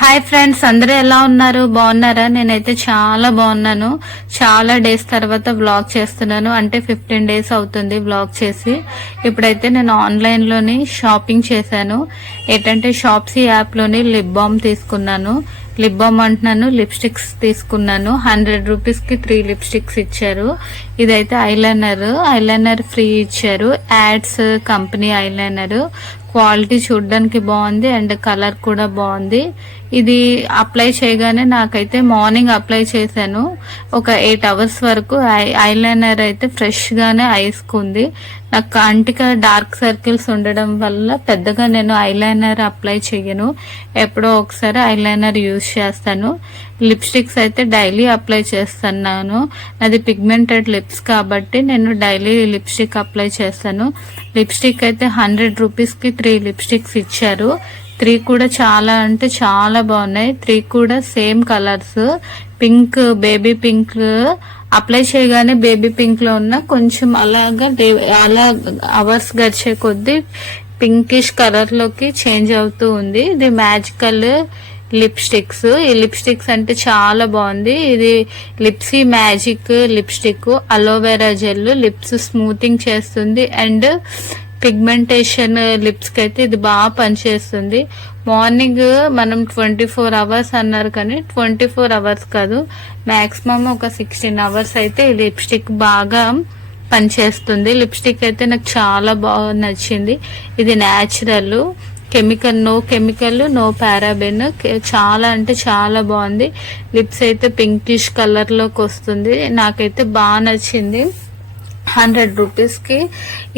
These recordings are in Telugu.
హాయ్ ఫ్రెండ్స్, అందరూ ఎలా ఉన్నారు? బాగున్నారా? నేనైతే చాలా బాగున్నాను. చాలా డేస్ తర్వాత వ్లాగ్ చేస్తున్నాను. అంటే 15 డేస్ అవుతుంది వ్లాగ్ చేసి. ఇప్పుడైతే నేను ఆన్లైన్ లోని షాపింగ్ చేశాను. ఏంటంటే షాప్సీ యాప్ లోని లిప్ బామ్ తీసుకున్నాను. లిప్ బామ్ అంటున్నాను, లిప్స్టిక్స్ తీసుకున్నాను. 100 రూపీస్ కి 3 లిప్స్టిక్స్ ఇచ్చారు. ఇదైతే ఐలైనర్ ఫ్రీ ఇచ్చారు. Ads company eyeliner. క్వాలిటీ చూడడానికి బాగుంది అండ్ కలర్ కూడా బాగుంది. ఇది అప్లై చేయగానే నాకైతే మార్నింగ్ అప్లై చేశాను. ఒక 8 అవర్స్ వరకు ఐలైనర్ అయితే ఫ్రెష్ గానే ఐస్కుంది. నాకు కంటికి డార్క్ సర్కిల్స్ ఉండడం వల్ల పెద్దగా నేను ఐలైనర్ అప్లై చేయను. ఎప్పుడో ఒకసారి ఐలైనర్ యూజ్ చేస్తాను. లిప్స్టిక్స్ అయితే డైలీ అప్లై చేస్తున్నాను. అది పిగ్మెంటెడ్ లిప్స్ కాబట్టి నేను డైలీ లిప్స్టిక్ అప్లై చేస్తాను. లిప్స్టిక్ అయితే 100 రూపీస్ కి 3 లిప్స్టిక్స్ ఇచ్చారు. 3 కూడా చాలా అంటే చాలా బాగున్నాయి. 3 కూడా same colours. Pink, baby pink. Apply చేయగానే బేబీ పింక్ లో ఉన్న కొంచెం అలా అవర్స్ గడిచే కొద్దీ పింకిష్ కలర్ లోకి చేంజ్ అవుతూ ఉంది. ఇది మ్యాజికల్ లిప్స్టిక్స్. ఈ లిప్స్టిక్స్ అంటే చాలా బాగుంది. ఇది Lipsy magic lipstick. Aloe vera gel lips smoothing చేస్తుంది అండ్ పిగ్మెంటేషన్ లిప్స్ కి అయితే ఇది బాగా పనిచేస్తుంది. మార్నింగ్ మనం 24 అవర్స్ అన్నారు కానీ 24 అవర్స్ కాదు, మాక్సిమం ఒక 16 అవర్స్ అయితే ఈ లిప్స్టిక్ బాగా పనిచేస్తుంది. లిప్స్టిక్ అయితే నాకు చాలా బాగా నచ్చింది. ఇది natural, no chemical, no paraben. చాలా అంటే చాలా బాగుంది. లిప్స్ అయితే పింకిష్ కలర్ లోకి వస్తుంది. నాకైతే బాగా నచ్చింది. 100 రూపీస్ కి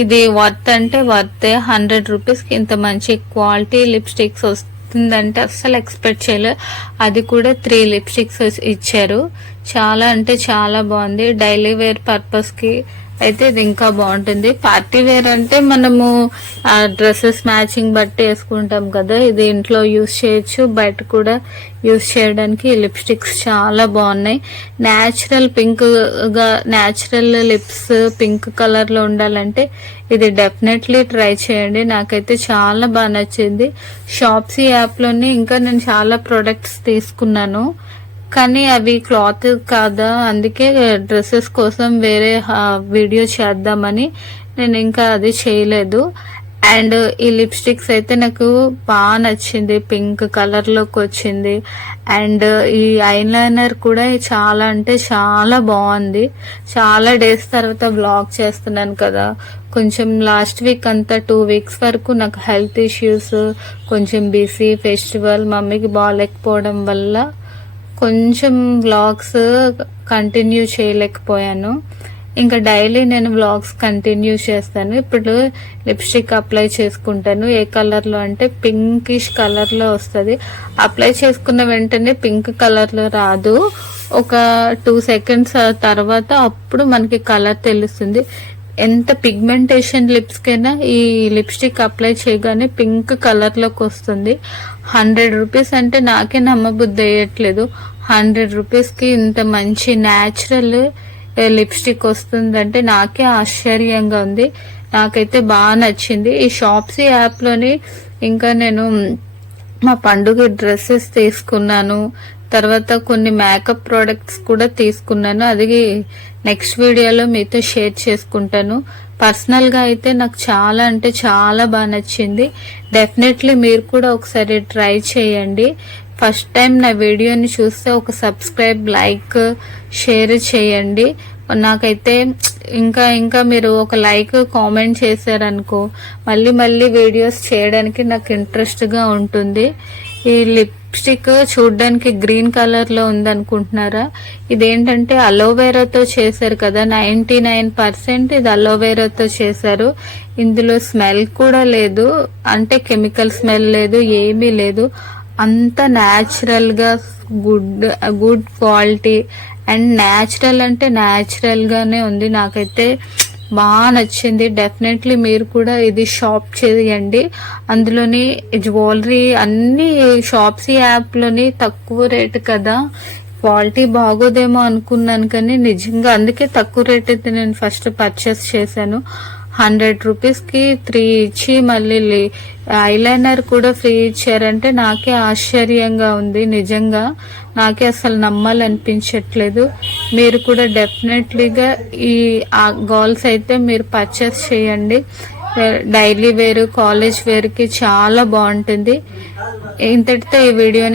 ఇది వర్త్ అంటే వర్త్. 100 రూపీస్ కి ఇంత మంచి క్వాలిటీ లిప్స్టిక్స్ వస్తుందంటే అస్సలు ఎక్స్పెక్ట్ చేయలేదు. అది కూడా 3 లిప్స్టిక్స్ ఇచ్చారు. చాలా అంటే చాలా బాగుంది. డైలీ వేర్ పర్పస్ కి అయితే ఇది ఇంకా బాగుంటుంది. పార్టీ వేర్ అంటే మనము డ్రెస్సెస్ మ్యాచింగ్ బట్టి వేసుకుంటాం కదా, ఇది ఇంట్లో యూజ్ చేయొచ్చు, బయట కూడా యూజ్ చేయడానికి లిప్స్టిక్స్ చాలా బాగున్నాయి. న్యాచురల్ పింక్ గా, న్యాచురల్ లిప్స్ పింక్ కలర్ లో ఉండాలంటే ఇది డెఫినెట్లీ ట్రై చేయండి. నాకైతే చాలా బాగా నచ్చింది. షాప్సీ యాప్ లోని ఇంకా నేను చాలా ప్రొడక్ట్స్ తీసుకున్నాను కానీ అవి క్లాత్ కాదా, అందుకే డ్రెస్సెస్ కోసం వేరే వీడియో చేద్దామని నేను ఇంకా అది చేయలేదు. అండ్ ఈ లిప్స్టిక్స్ అయితే నాకు బాగా నచ్చింది. పింక్ కలర్ లోకి వచ్చింది. అండ్ ఈ ఐలైనర్ కూడా చాలా అంటే చాలా బాగుంది. చాలా డేస్ తర్వాత వ్లాగ్ చేస్తున్నాను కదా, కొంచెం లాస్ట్ వీక్ అంతా 2 వీక్స్ వరకు నాకు హెల్త్ ఇష్యూస్, కొంచెం బిజీ, ఫెస్టివల్, మమ్మీకి బాగాలేకపోవడం వల్ల కొంచెం వ్లాగ్స్ కంటిన్యూ చేయలేకపోయాను. ఇంకా డైలీ నేను వ్లాగ్స్ కంటిన్యూ చేస్తాను. ఇప్పుడు లిప్స్టిక్ అప్లై చేసుకుంటాను. ఏ కలర్ లో అంటే పింకిష్ కలర్ లో వస్తుంది. అప్లై చేసుకున్న వెంటనే పింక్ కలర్ లో రాదు. ఒక 2 సెకండ్స్ తర్వాత అప్పుడు మనకి కలర్ తెలుస్తుంది. ఎంత పిగ్మెంటేషన్ లిప్స్ కైనా ఈ లిప్స్టిక్ అప్లై చేయగానే పింక్ కలర్ లోకి వస్తుంది. 100 రూపీస్ అంటే నాకే నమ్మబుద్ధి అయ్యట్లేదు. 100 రూపీస్ కి ఇంత మంచి న్యాచురల్ లిప్స్టిక్ వస్తుందంటే నాకే ఆశ్చర్యంగా ఉంది. నాకైతే బాగా నచ్చింది. ఈ షాప్సీ యాప్ లోని ఇంకా నేను మా పండుగ డ్రెస్సెస్ తీసుకున్నాను. తర్వాత కొన్ని మేకప్ ప్రోడక్ట్స్ కూడా తీసుకున్నాను. అది నెక్స్ట్ వీడియోలో మీతో షేర్ చేసుకుంటాను. పర్సనల్ గా అయితే నాకు చాలా అంటే చాలా బాగా నచ్చింది. డెఫినెట్లీ మీరు కూడా ఒకసారి ట్రై చేయండి. ఫస్ట్ టైం నా వీడియోని చూస్తే ఒక సబ్స్క్రైబ్, లైక్, షేర్ చేయండి. నాకైతే ఇంకా మీరు ఒక లైక్, కామెంట్ చేశారనుకో మళ్ళీ వీడియోస్ చేయడానికి నాకు ఇంట్రెస్ట్ గా ఉంటుంది. ఈ లిప్స్టిక్ చూడడానికి గ్రీన్ కలర్ లో ఉందనుకుంటున్నారా? ఇదేంటంటే అలోవెరాతో చేశారు కదా, 99% ఇది అలోవెరాతో చేశారు. ఇందులో స్మెల్ కూడా లేదు, అంటే కెమికల్ స్మెల్ లేదు, ఏమీ లేదు. అంత న్యాచురల్ గా గుడ్ క్వాలిటీ అండ్ న్యాచురల్ అంటే న్యాచురల్ గానే ఉంది. నాకైతే బాగా నచ్చింది. డెఫినెట్లీ మీరు కూడా ఇది షాప్ చేయండి. అందులోని జ్యువెలరీ అన్ని షాప్సీ యాప్ లోని తక్కువ రేటు కదా, క్వాలిటీ బాగోదేమో అనుకున్నాను కానీ నిజంగా అందుకే తక్కువ రేట్ అయితే నేను ఫస్ట్ పర్చేస్ చేశాను. 100 రూపీస్కి 3 ఇచ్చి మళ్ళీ ఐలైనర్ కూడా ఫ్రీ ఇచ్చారంటే నాకే ఆశ్చర్యంగా ఉంది. నిజంగా నాకే అసలు నమ్మాలనిపించట్లేదు. మీరు కూడా డెఫినెట్లీగా ఈ గోల్స్ అయితే మీరు పర్చేస్ చేయండి. డైలీ వేర్, కాలేజ్ వేర్కి చాలా బాగుంటుంది. ఇంతటితో ఈ వీడియోని